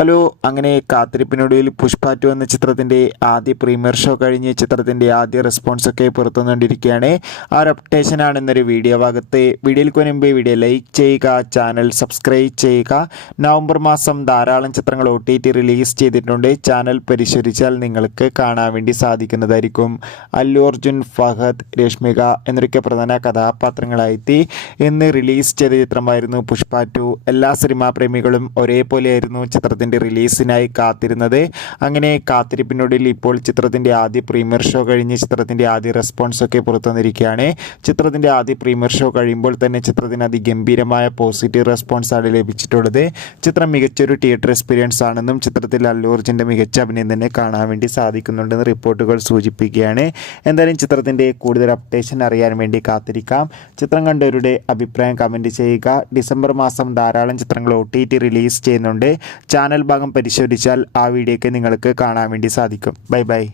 Hello, അങ്ങനെ കാത്തിരിപ്പിനൊടുവിൽ പുഷ്പ 2 എന്ന ചിത്രത്തിൻ്റെ ആദ്യ പ്രീമിയർ ഷോ കഴിഞ്ഞ് ചിത്രത്തിൻ്റെ ആദ്യ റെസ്പോൺസൊക്കെ പുറത്തുവന്നുകൊണ്ടിരിക്കുകയാണ്. ആ ഒരു അപ്ഡേഷനാണ് ഇന്നൊരു വീഡിയോ ഭാഗത്ത്. വീഡിയോയ്ക്ക് മുൻപ് വീഡിയോ ലൈക്ക് ചെയ്യുക, ചാനൽ സബ്സ്ക്രൈബ് ചെയ്യുക. നവംബർ മാസം ധാരാളം ചിത്രങ്ങൾ OTT റിലീസ് ചെയ്തിട്ടുണ്ട്. ചാനൽ പരിശോധിച്ചാൽ നിങ്ങൾക്ക് കാണാൻ വേണ്ടി സാധിക്കുന്നതായിരിക്കും. അല്ലു അർജുൻ, ഫഹദ്, രശ്മിക എന്നൊക്കെ പ്രധാന കഥാപാത്രങ്ങളായി ഇന്ന് റിലീസ് ചെയ്ത ചിത്രമായിരുന്നു പുഷ്പ 2. എല്ലാ സിനിമാ പ്രേമികളും ഒരേപോലെയായിരുന്നു ചിത്രത്തിൻ്റെ റിലീസിനായി കാത്തിരുന്നത്. അങ്ങനെ കാത്തിരിപ്പിനൊടുവിൽ ഇപ്പോൾ ചിത്രത്തിൻ്റെ ആദ്യ പ്രീമിയർ ഷോ കഴിഞ്ഞ് ചിത്രത്തിൻ്റെ ആദ്യ റെസ്പോൺസൊക്കെ പുറത്തു വന്നിരിക്കുകയാണ്. ചിത്രത്തിൻ്റെ ആദ്യ പ്രീമിയർ ഷോ കഴിയുമ്പോൾ തന്നെ ചിത്രത്തിന് അതിഗംഭീരമായ പോസിറ്റീവ് റെസ്പോൺസാണ് ലഭിച്ചിട്ടുള്ളത്. ചിത്രം മികച്ചൊരു തിയേറ്റർ എക്സ്പീരിയൻസ് ആണെന്നും ചിത്രത്തിൽ അല്ലു അർജുൻ്റെ മികച്ച അഭിനയം തന്നെ കാണാൻ വേണ്ടി സാധിക്കുന്നുണ്ടെന്ന് റിപ്പോർട്ടുകൾ സൂചിപ്പിക്കുകയാണ്. എന്തായാലും ചിത്രത്തിൻ്റെ കൂടുതൽ അപ്ഡേഷൻ അറിയാൻ വേണ്ടി കാത്തിരിക്കാം. ചിത്രം കണ്ടവരുടെ അഭിപ്രായം കമൻറ്റ് ചെയ്യുക. ഡിസംബർ മാസം ധാരാളം ചിത്രങ്ങൾ OTT റിലീസ് ചെയ്യുന്നുണ്ട്. ചാനൽ ഭാഗം പരിശോധിച്ചാൽ ആ വീഡിയോയ്ക്ക് നിങ്ങൾക്ക് കാണാൻ വേണ്ടി സാധിക്കും. Bye bye.